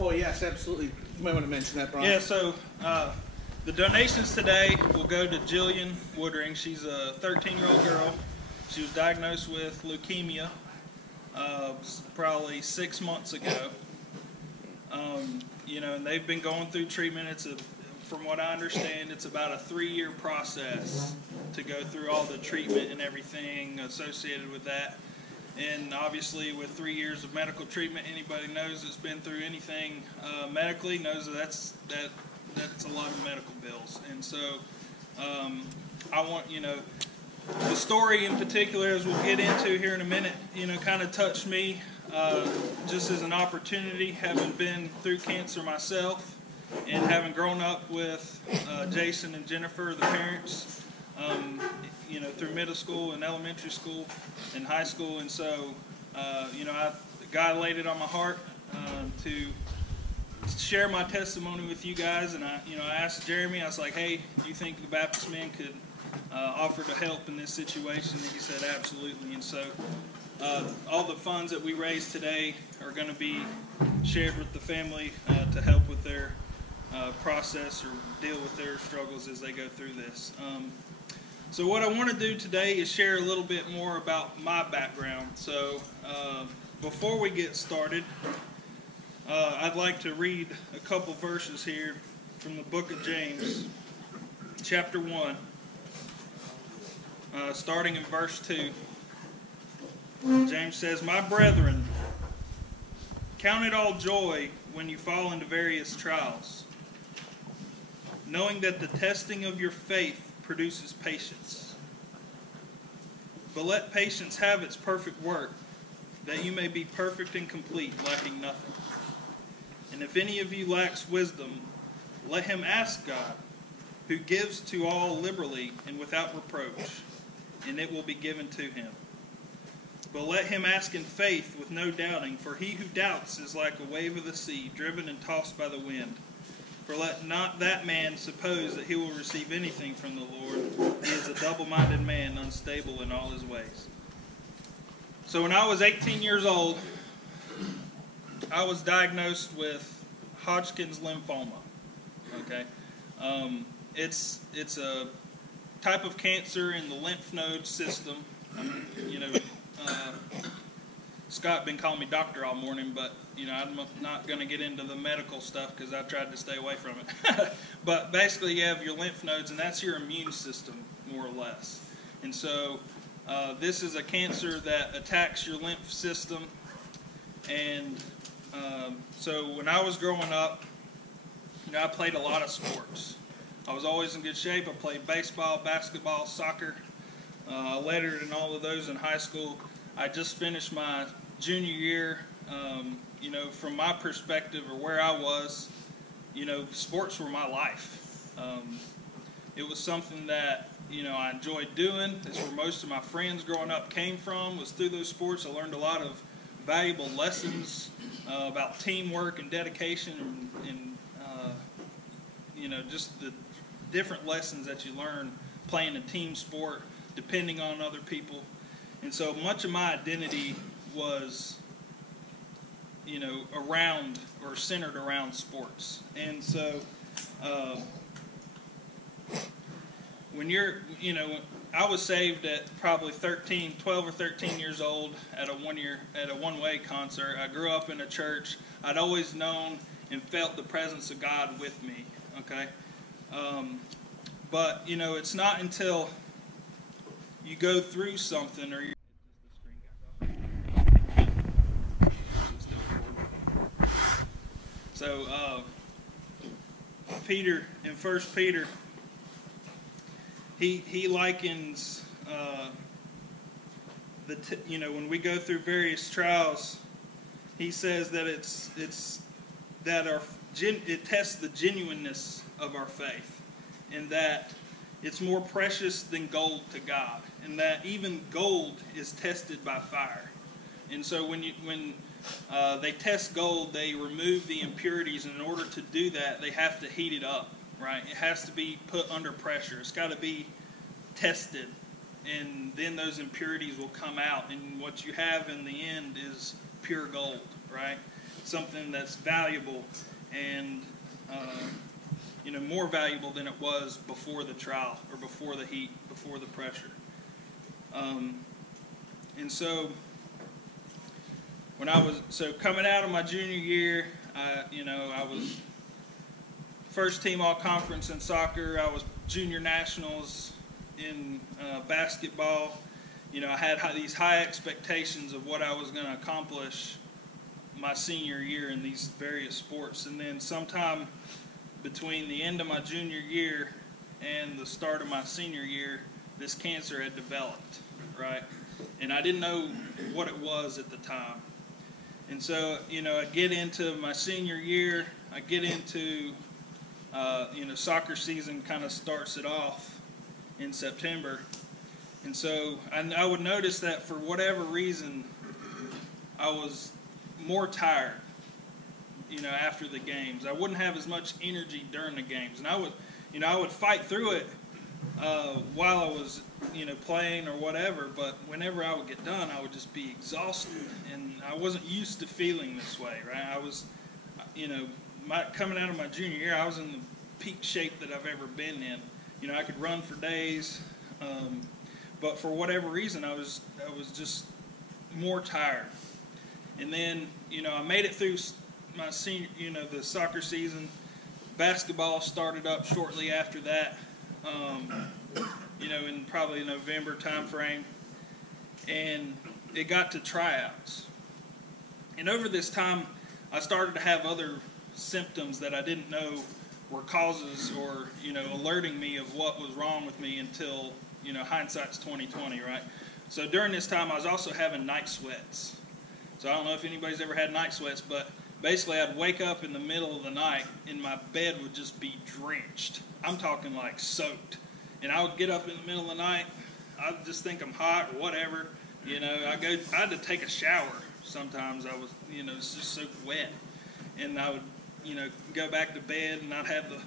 Oh, yes, absolutely. You might want to mention that, Bryant. Yeah, so the donations today will go to Jillian Woodring. She's a 13-year-old girl. She was diagnosed with leukemia probably 6 months ago. And they've been going through treatment. From what I understand, it's about a 3-year process to go through all the treatment and everything associated with that. And obviously, with 3 years of medical treatment, anybody knows that's been through anything medically knows that's a lot of medical bills. And so, I want the story in particular, as we'll get into here in a minute, kind of touched me just as an opportunity, having been through cancer myself, and having grown up with Jason and Jennifer, the parents. Through middle school and elementary school and high school, and so God laid it on my heart to share my testimony with you guys. And I asked Jeremy, I was like, hey, do you think the Baptist men could offer to help in this situation? And he said absolutely. And so all the funds that we raise today are going to be shared with the family to help with their process or deal with their struggles as they go through this. So what I want to do today is share a little bit more about my background. So before we get started, I'd like to read a couple verses here from the book of James, chapter 1, starting in verse 2. James says, "My brethren, count it all joy when you fall into various trials, knowing that the testing of your faith produces patience. But let patience have its perfect work, that you may be perfect and complete, lacking nothing. And if any of you lacks wisdom, let him ask God, who gives to all liberally and without reproach, and it will be given to him. But let him ask in faith with no doubting, for he who doubts is like a wave of the sea, driven and tossed by the wind. For let not that man suppose that he will receive anything from the Lord. He is a double-minded man, unstable in all his ways." So when I was 18 years old, I was diagnosed with Hodgkin's lymphoma. Okay, it's a type of cancer in the lymph node system. Scott been calling me doctor all morning, but I'm not going to get into the medical stuff because I've tried to stay away from it. But basically, you have your lymph nodes, and that's your immune system, more or less. And so this is a cancer that attacks your lymph system. And so when I was growing up, I played a lot of sports. I was always in good shape. I played baseball, basketball, soccer. I lettered in all of those in high school. I just finished my junior year. From my perspective, or where I was, sports were my life. It was something that I enjoyed doing. That's where most of my friends growing up came from, was through those sports. I learned a lot of valuable lessons about teamwork and dedication, and just the different lessons that you learn playing a team sport, depending on other people. And so much of my identity was, around or centered around sports. And so I was saved at probably 12 or 13 years old at a one-way concert. I grew up in a church. I'd always known and felt the presence of God with me. Okay, but it's not until you go through something or Peter, in 1 Peter, he likens when we go through various trials, he says that it tests the genuineness of our faith, and that it's more precious than gold to God, and that even gold is tested by fire. And so when they test gold, they remove the impurities, and in order to do that, they have to heat it up, right? It has to be put under pressure. It's got to be tested, and then those impurities will come out, and what you have in the end is pure gold, right? something that's valuable and more valuable than it was before the trial or before the heat, before the pressure. And so coming out of my junior year, I was first team all conference in soccer. I was junior nationals in basketball. I had these high expectations of what I was going to accomplish my senior year in these various sports. And then sometime between the end of my junior year and the start of my senior year, this cancer had developed, right? And I didn't know what it was at the time. And so, I get into my senior year, I get into, soccer season kind of starts it off in September. And so I would notice that for whatever reason, I was more tired, after the games. I wouldn't have as much energy during the games. And I would fight through it while I was, playing or whatever. But whenever I would get done, I would just be exhausted. And I wasn't used to feeling this way, right? I was, coming out of my junior year, I was in the peak shape that I've ever been in. I could run for days. But for whatever reason, I was just more tired. And then, I made it through my senior, the soccer season. Basketball started up shortly after that, in probably November time frame. And it got to tryouts. And over this time, I started to have other symptoms that I didn't know were causes or, alerting me of what was wrong with me until, hindsight's 20/20, right? So during this time, I was also having night sweats. So I don't know if anybody's ever had night sweats, but basically I'd wake up in the middle of the night and my bed would just be drenched. I'm talking like soaked. And I would get up in the middle of the night, I'd just think I'm hot or whatever. I had to take a shower. Sometimes I was, it's just so wet. And I would, go back to bed and I'd have the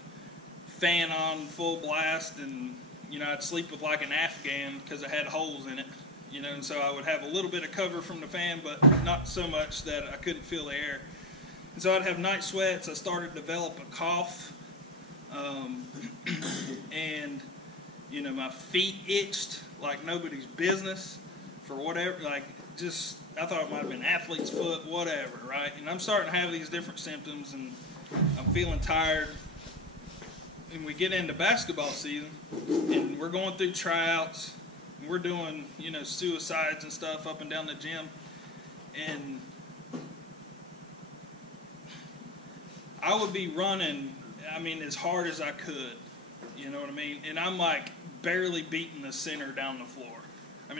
fan on full blast and, I'd sleep with like an Afghan because it had holes in it, and so I would have a little bit of cover from the fan, but not so much that I couldn't feel the air. And so I'd have night sweats. I started to develop a cough, and, my feet itched like nobody's business for whatever, I thought it might have been athlete's foot, whatever, right? And I'm starting to have these different symptoms, and I'm feeling tired. And we get into basketball season, and we're going through tryouts, and we're doing, suicides and stuff up and down the gym. And I would be running, as hard as I could, you know what I mean? And I'm like barely beating the center down the floor.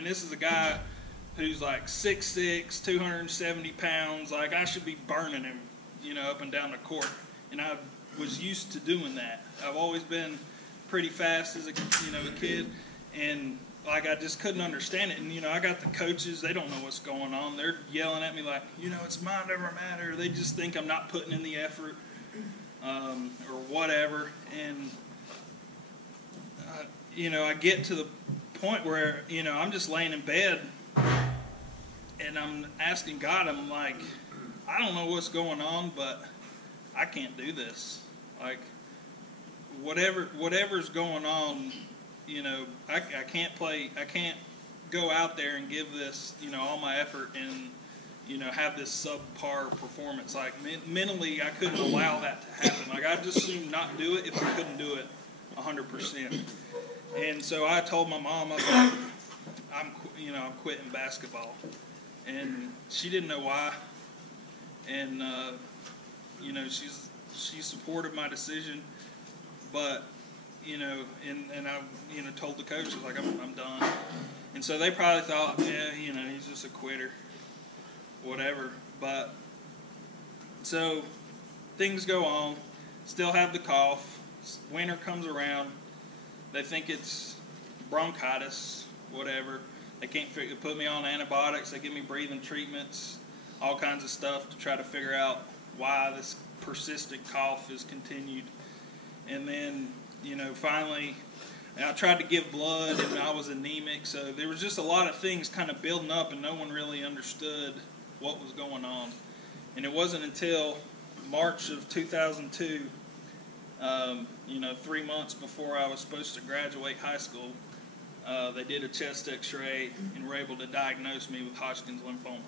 This is a guy who's like 6'6", 270 pounds. Like, I should be burning him, up and down the court. And I was used to doing that. I've always been pretty fast as a kid, and like I just couldn't understand it. And I got the coaches; they don't know what's going on. They're yelling at me like, it's mind over matter. They just think I'm not putting in the effort, or whatever. And I get to the point where I'm just laying in bed, and I'm asking God. I'm like, I don't know what's going on, but I can't do this. Like, whatever's going on, I can't play. I can't go out there and give this, all my effort and, have this subpar performance. Like, mentally, I couldn't allow that to happen. Like, I'd just assume not do it if I couldn't do it 100%. And so I told my mom, I was like, I'm quitting basketball. And she didn't know why. And, she supported my decision, but, and I, told the coaches, like, I'm done. And so they probably thought, yeah, he's just a quitter, whatever. But, so things go on, still have the cough, winter comes around, they think it's bronchitis, whatever. They can't put me on antibiotics, they give me breathing treatments, all kinds of stuff to try to figure out why this persistent cough is continued. And then, finally, I tried to give blood, and I was anemic, so there was just a lot of things kind of building up, and no one really understood what was going on. And it wasn't until March of 2002, 3 months before I was supposed to graduate high school, they did a chest x-ray and were able to diagnose me with Hodgkin's lymphoma.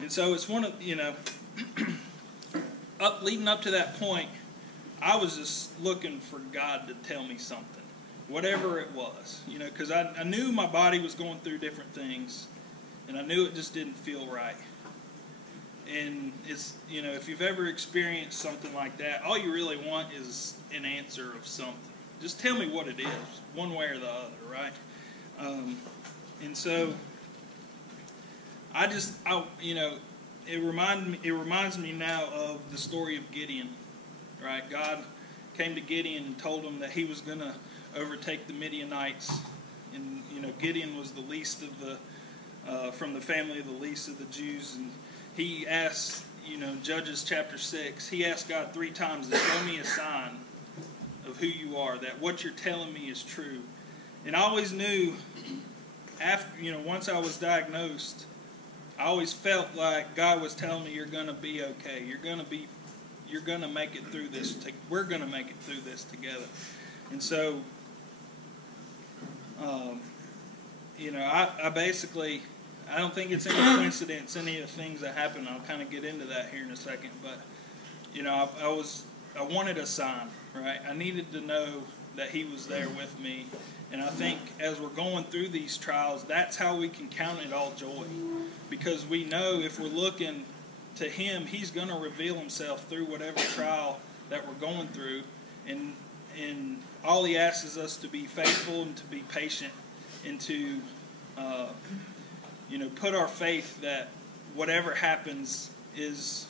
And so it's one of, leading up to that point, I was just looking for God to tell me something, whatever it was, because I knew my body was going through different things, and I knew it just didn't feel right. And it's, if you've ever experienced something like that, all you really want is an answer of something. Just tell me what it is, one way or the other, right? And so it reminds me now of the story of Gideon, right? God came to Gideon and told him that he was going to overtake the Midianites, and Gideon was the least of the from the family of the least of the Jews, and he asked, Judges chapter 6, he asked God 3 times to show me a sign of who you are, that what you're telling me is true. And I always knew, after, once I was diagnosed, I always felt like God was telling me, you're going to be okay. You're going to make it through this. We're going to make it through this together. And so, I basically, I don't think it's any coincidence, any of the things that happen. I'll kind of get into that here in a second. But, I wanted a sign, right? I needed to know that he was there with me. And I think as we're going through these trials, that's how we can count it all joy. Because we know if we're looking to him, he's going to reveal himself through whatever trial that we're going through. And all he asks is us to be faithful and to be patient and to, put our faith that whatever happens is,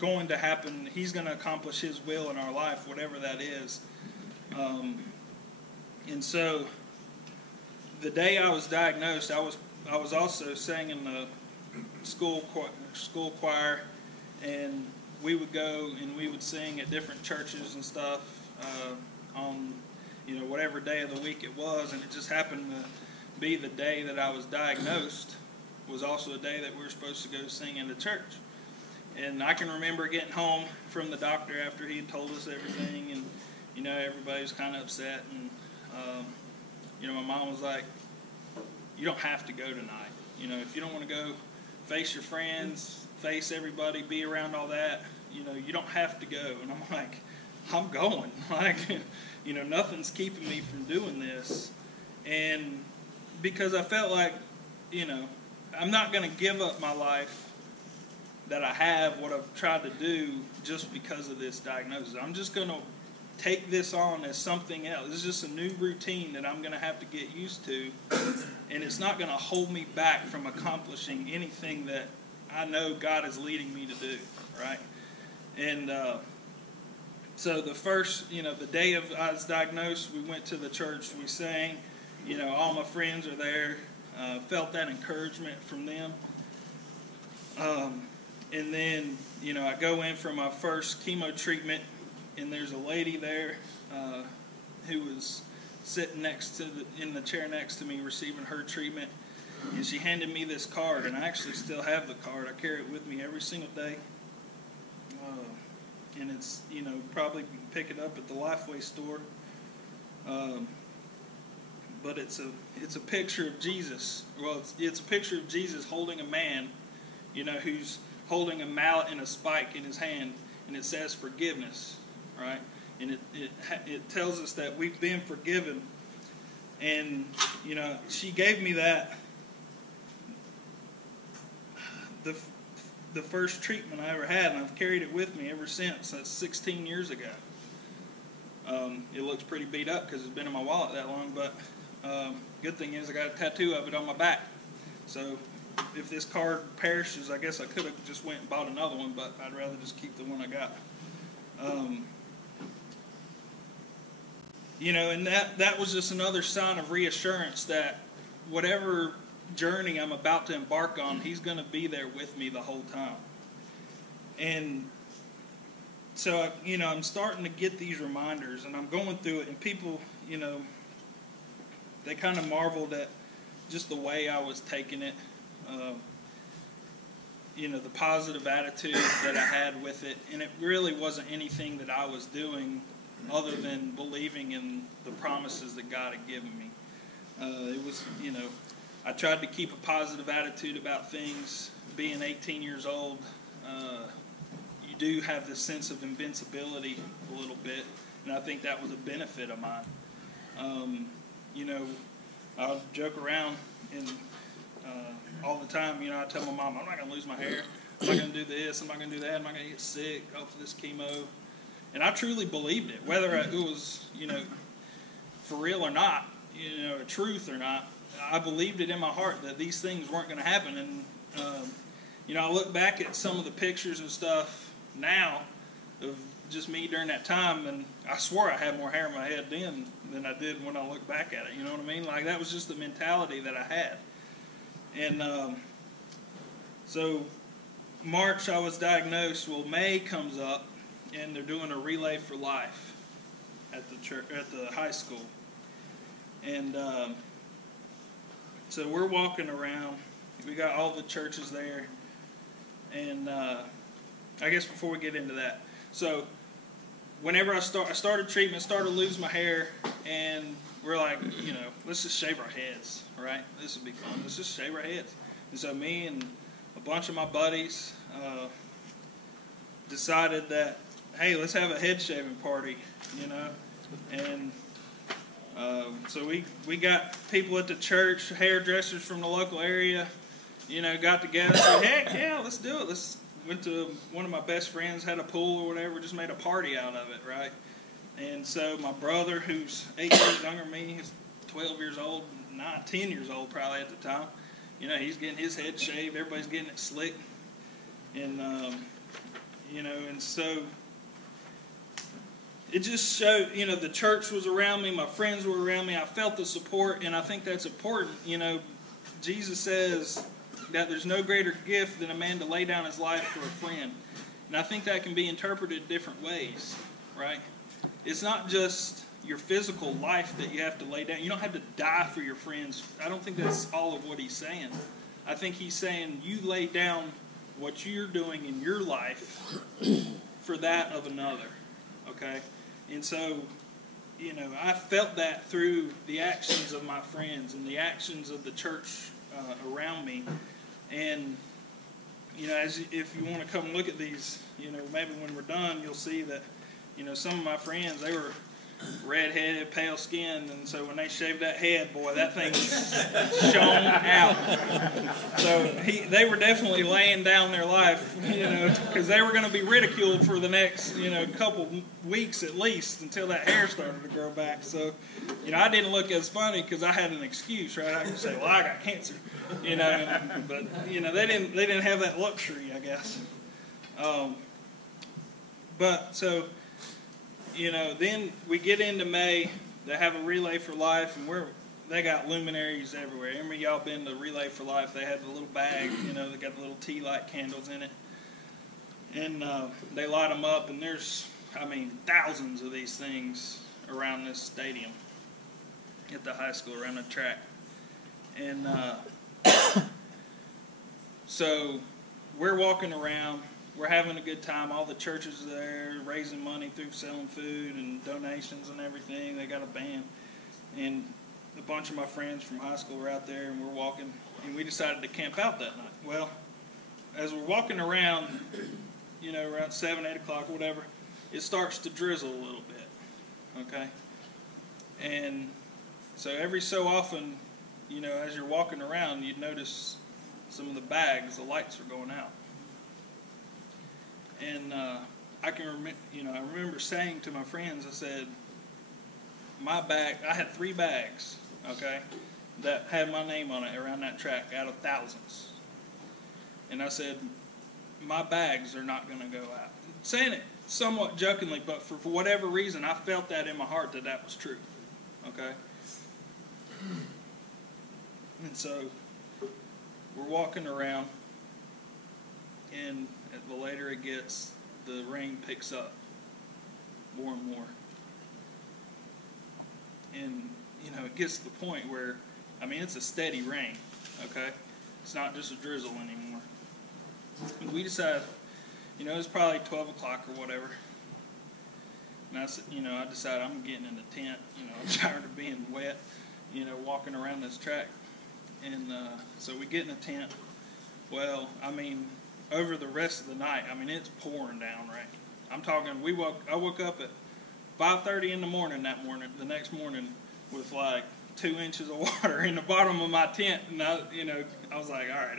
going to happen. He's going to accomplish his will in our life, whatever that is. And so the day I was diagnosed, I was also singing the school choir, and we would go and we would sing at different churches and stuff on whatever day of the week it was, and it just happened to be the day that I was diagnosed was also a day that we were supposed to go sing in the church. And I can remember getting home from the doctor after he had told us everything, and everybody was kind of upset, and my mom was like, you don't have to go tonight. If you don't want to go face your friends, face everybody, be around all that, you don't have to go. And I'm like, I'm going. Like, nothing's keeping me from doing this. And because I felt like, I'm not going to give up my life that I have, what I've tried to do, just because of this diagnosis. I'm just going to take this on as something else. It's just a new routine that I'm going to have to get used to, and it's not going to hold me back from accomplishing anything that I know God is leading me to do, right? And so the first, the day of I was diagnosed, we went to the church, we sang, all my friends are there, felt that encouragement from them. And then, I go in for my first chemo treatment, and there's a lady there who was sitting in the chair next to me receiving her treatment, and she handed me this card, and I actually still have the card. I carry it with me every single day, and it's, probably you can pick it up at the Lifeway store, but it's a picture of Jesus. Well, it's a picture of Jesus holding a man, who's holding a mallet and a spike in his hand, and it says forgiveness, right? And it tells us that we've been forgiven. And, she gave me that, the first treatment I ever had, and I've carried it with me ever since. That's 16 years ago. It looks pretty beat up because it's been in my wallet that long, but good thing is I got a tattoo of it on my back. So if this card perishes, I guess I could have just went and bought another one, but I'd rather just keep the one I got. And that was just another sign of reassurance that whatever journey I'm about to embark on, he's going to be there with me the whole time. And so, I'm starting to get these reminders, and I'm going through it, and people, they kind of marveled at just the way I was taking it. the positive attitude that I had with it, and it really wasn't anything that I was doing other than believing in the promises that God had given me. It was, I tried to keep a positive attitude about things. Being 18 years old, you do have this sense of invincibility a little bit, and I think that was a benefit of mine. I'll joke around and all the time, I tell my mom, I'm not going to lose my hair. I'm not going to do this. I'm not going to do that. I'm not going to get sick off of this chemo. And I truly believed it, whether it was, for real or not, a truth or not. I believed it in my heart that these things weren't going to happen. And, I look back at some of the pictures and stuff now of just me during that time, and I swore I had more hair in my head then than I did when I look back at it. You know what I mean? Like, that was just the mentality that I had. And so March I was diagnosed. Well, May comes up, and they're doing a relay for life at the church, at the high school. And so we're walking around. We got all the churches there. And I guess before we get into that, so whenever I started treatment, started to lose my hair, and we're like, let's just shave our heads, right? This would be fun. Let's just shave our heads. And so me and a bunch of my buddies decided that, hey, let's have a head shaving party, And so we got people at the church, hairdressers from the local area, got together and said, heck yeah, let's do it. Went to one of my best friends, had a pool or whatever, just made a party out of it, right? And so my brother, who's 8 years younger than me, he's 12 years old, 10 years old probably at the time, he's getting his head shaved, everybody's getting it slick. And, and so it just showed, the church was around me, my friends were around me, I felt the support, and I think that's important. Jesus says that there's no greater gift than a man to lay down his life for a friend. And I think that can be interpreted different ways, right? It's not just your physical life that you have to lay down. You don't have to die for your friends. I don't think that's all of what he's saying. I think he's saying you lay down what you're doing in your life for that of another, okay? And so, I felt that through the actions of my friends and the actions of the church around me. And, if you want to come look at these, maybe when we're done, you'll see that, some of my friends, they were red-headed, pale-skinned, and so when they shaved that head, boy, that thing shone out. So they were definitely laying down their life, because they were going to be ridiculed for the next, couple weeks at least until that hair started to grow back. So, I didn't look as funny because I had an excuse, right? I could say, well, I got cancer, but they didn't have that luxury, I guess. But so. Then we get into May. They have a Relay for Life, and they got luminaries everywhere. Remember, y'all been to Relay for Life? They had the little bag, they got the little tea light candles in it, and they light them up. And there's, thousands of these things around this stadium at the high school, around the track, and so we're walking around. We're having a good time. All the churches are there, raising money through selling food and donations and everything. They got a band. And a bunch of my friends from high school were out there, and we're walking. And we decided to camp out that night. Well, as we're walking around, around 7, 8 o'clock, whatever, it starts to drizzle a little bit, okay? And so every so often, as you're walking around, you'd notice some of the bags, the lights are going out. And I can I remember saying to my friends, I said, my bag, I had 3 bags, okay, that had my name on it around that track out of thousands. And I said, my bags are not going to go out. Saying it somewhat jokingly, but for whatever reason, I felt that in my heart that was true, okay? And so we're walking around, and the later it gets, the rain picks up more and more. And, it gets to the point where, it's a steady rain, okay? It's not just a drizzle anymore. And we decided, it was probably 12 o'clock or whatever. And I said, I decided I'm getting in the tent. I'm tired of being wet, walking around this track. And so we get in the tent. Well, over the rest of the night, it's pouring down, right? I'm talking, I woke up at 5:30 in the morning the next morning with like 2 inches of water in the bottom of my tent. And I was like, all right,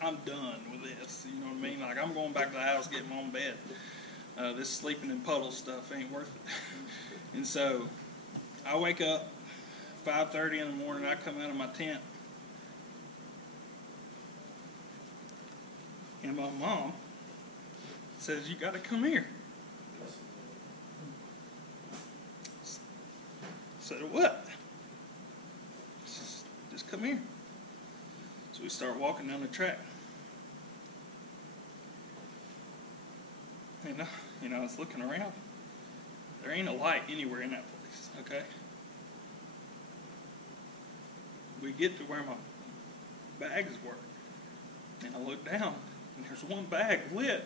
I'm done with this. You know what I mean? Like, I'm going back to the house, getting my own bed. This sleeping in puddles stuff ain't worth it. And so I wake up 5:30 in the morning. I come out of my tent, and my mom says, "You got to come here." I said, "What?" Just come here. So we start walking down the track. And I was looking around. There ain't a light anywhere in that place, okay? We get to where my bags were. And I look down, and there's one bag lit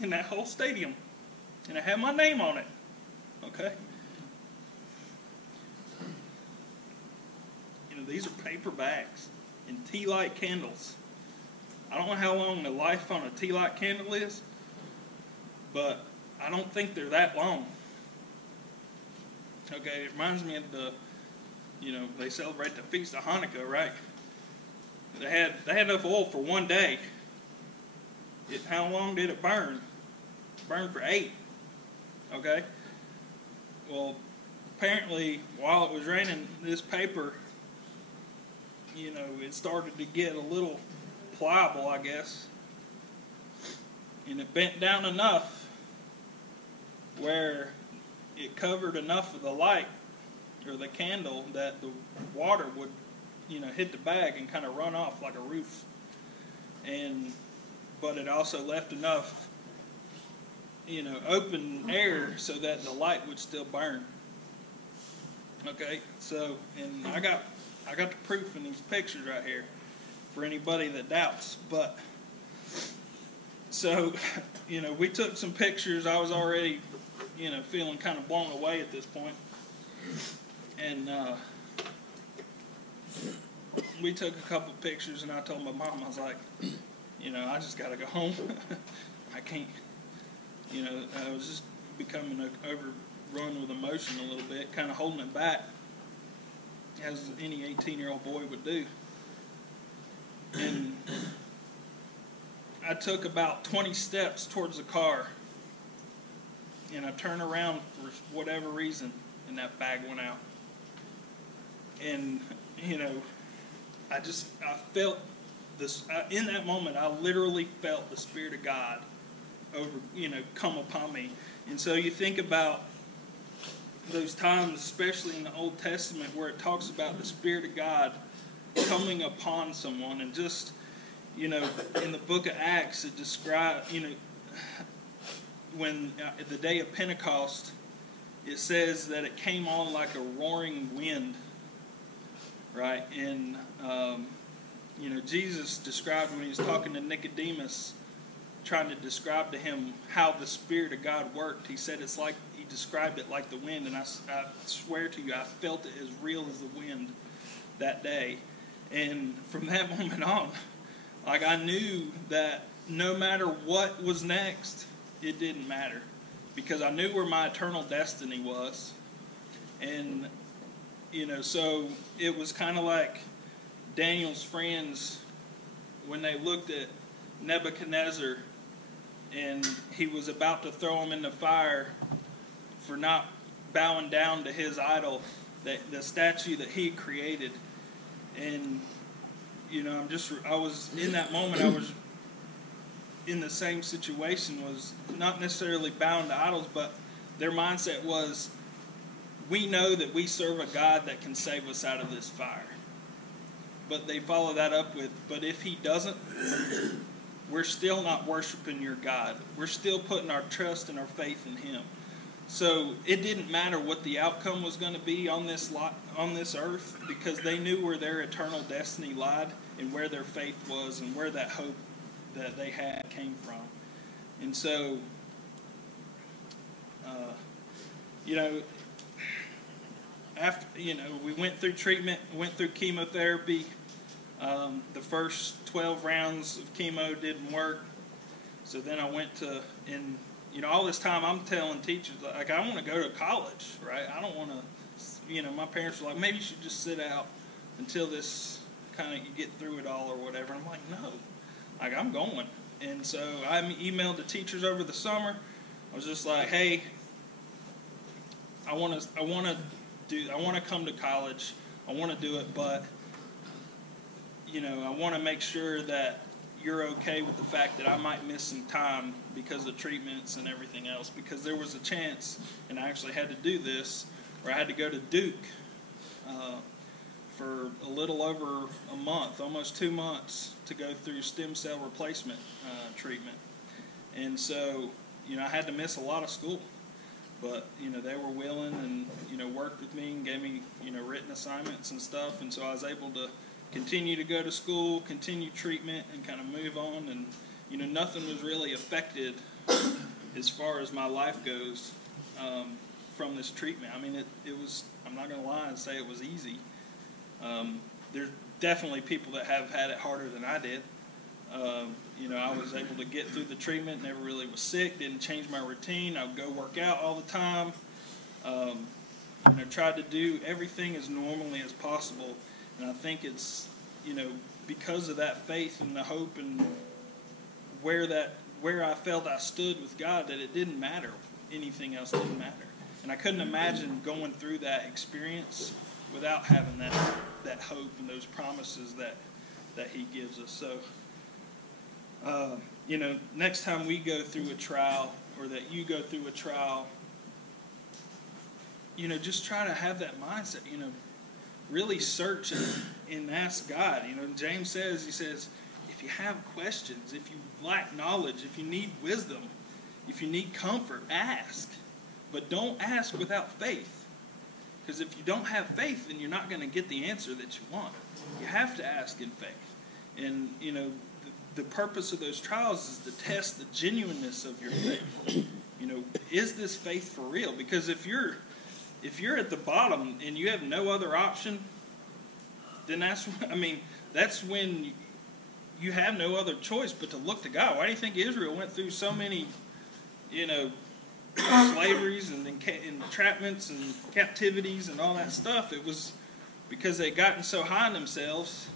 in that whole stadium. And it had my name on it, okay? These are paper bags and tea light candles. I don't know how long the life on a tea light candle is, but I don't think they're that long. Okay, it reminds me of they celebrate the Feast of Hanukkah, right? They had enough oil for one day. How long did it burn? It burned for 8. Okay? Well, apparently, while it was raining, this paper, it started to get a little pliable, I guess. And it bent down enough where it covered enough of the light or the candle that the water would, hit the bag and kind of run off like a roof. But it also left enough, open air so that the light would still burn. Okay, so, and I got the proof in these pictures right here for anybody that doubts. But so, we took some pictures. I was already, feeling kind of blown away at this point. And we took a couple pictures, and I told my mom, I was like, I just got to go home. I can't, I was just becoming overrun with emotion a little bit, kind of holding it back, as any 18-year-old boy would do. And I took about 20 steps towards the car, and I turned around for whatever reason, and that bag went out. And, I felt this, in that moment, I literally felt the Spirit of God come upon me. And so you think about those times, especially in the Old Testament, where it talks about the Spirit of God coming upon someone. And just, in the book of Acts, it describes, when at the day of Pentecost, it says that it came on like a roaring wind, right? And, Jesus described when he was talking to Nicodemus, trying to describe to him how the Spirit of God worked. He said he described it like the wind, and I swear to you, I felt it as real as the wind that day. And from that moment on, like, I knew that no matter what was next, it didn't matter, because I knew where my eternal destiny was. And, so it was kind of like Daniel's friends when they looked at Nebuchadnezzar, and he was about to throw him in the fire for not bowing down to his idol, the statue that he created. And, I was in that moment, I was in the same situation, was not necessarily bound to idols, but their mindset was, we know that we serve a God that can save us out of this fire. But they follow that up with, but if he doesn't, we're still not worshiping your God. We're still putting our trust and our faith in him. So it didn't matter what the outcome was going to be on this earth, because they knew where their eternal destiny lied and where their faith was and where that hope that they had came from. And so, after we went through treatment, went through chemotherapy. The first 12 rounds of chemo didn't work. So then I went to, and all this time I'm telling teachers, like, I want to go to college, right? I don't want to, my parents were like, maybe you should just sit out until this kind of, you get through it all or whatever. I'm like, no, like, I'm going. And so I emailed the teachers over the summer. I was just like, hey, I want to come to college. I want to do it, but I want to make sure that you're okay with the fact that I might miss some time because of treatments and everything else. Because there was a chance, and I actually had to do this, where I had to go to Duke for a little over a month, almost 2 months, to go through stem cell replacement treatment. And so, I had to miss a lot of school. But, they were willing and, worked with me and gave me, written assignments and stuff. And so I was able to continue to go to school, continue treatment, and kind of move on. And, nothing was really affected as far as my life goes from this treatment. I mean, it was, I'm not going to lie and say it was easy. There's definitely people that have had it harder than I did. I was able to get through the treatment, never really was sick, didn't change my routine. I would go work out all the time. Tried to do everything as normally as possible. And I think it's, because of that faith and the hope and where I felt I stood with God, that it didn't matter. Anything else didn't matter. And I couldn't imagine going through that experience without having that hope and those promises that He gives us. So, next time we go through a trial, or that you go through a trial, just try to have that mindset, really search and ask God. James says, he says, if you have questions, if you lack knowledge, if you need wisdom, if you need comfort, ask. But don't ask without faith. Because if you don't have faith, then you're not going to get the answer that you want. You have to ask in faith. And, the purpose of those trials is to test the genuineness of your faith. Is this faith for real? Because if you're at the bottom and you have no other option, then that's when you have no other choice but to look to God. Why do you think Israel went through so many, slaveries and entrapments and captivities and all that stuff? It was because they'd gotten so high in themselves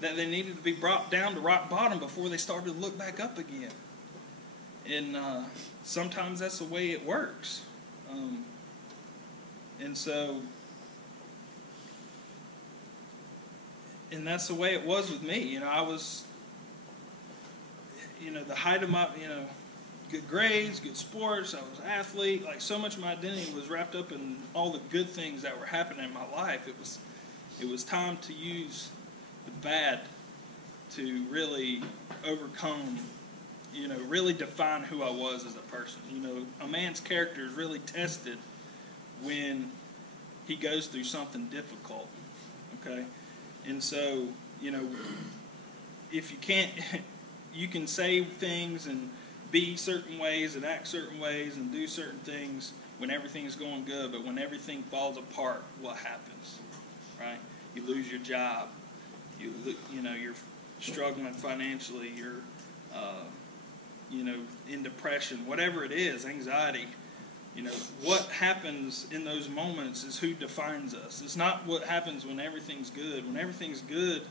that they needed to be brought down to rock bottom before they started to look back up again. And sometimes that's the way it works. And that's the way it was with me. I was, the height of my, good grades, good sports. I was an athlete. Like, so much of my identity was wrapped up in all the good things that were happening in my life. It was time to use the bad to really overcome, really define who I was as a person. A man's character is really tested when he goes through something difficult, okay? And so, if you can't, you can say things and be certain ways and act certain ways and do certain things when everything's going good, but when everything falls apart, what happens, right? You lose your job. You're struggling financially. You're, in depression. Whatever it is, anxiety. What happens in those moments is who defines us. It's not what happens when everything's good. When everything's good,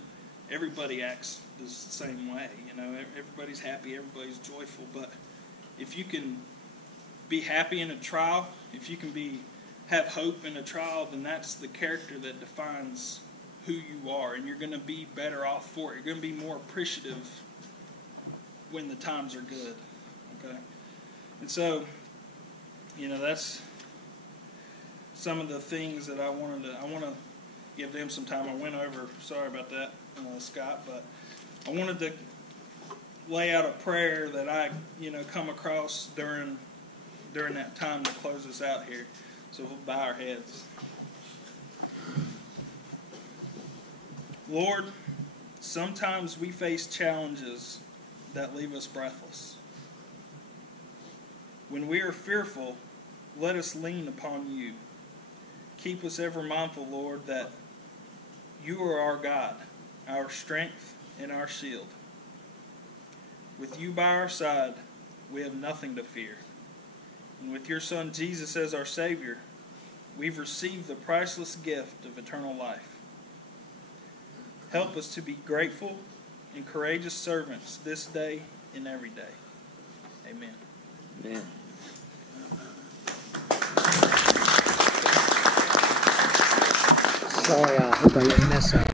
everybody acts the same way. Everybody's happy, everybody's joyful. But if you can be happy in a trial, if you can have hope in a trial, then that's the character that defines who you are, and you're going to be better off for it. You're going to be more appreciative when the times are good. Okay, and so, that's some of the things that I want to give them some time. I went over. Sorry about that, Scott, but I wanted to lay out a prayer that I, come across during during that time to close us out here. So we'll bow our heads. Lord, sometimes we face challenges that leave us breathless. When we are fearful, let us lean upon you. Keep us ever mindful, Lord, that you are our God, our strength, and our shield. With you by our side, we have nothing to fear. And with your Son Jesus as our Savior, we've received the priceless gift of eternal life. Help us to be grateful and courageous servants this day and every day. Amen. Amen. Sorry, I hope I didn't mess up.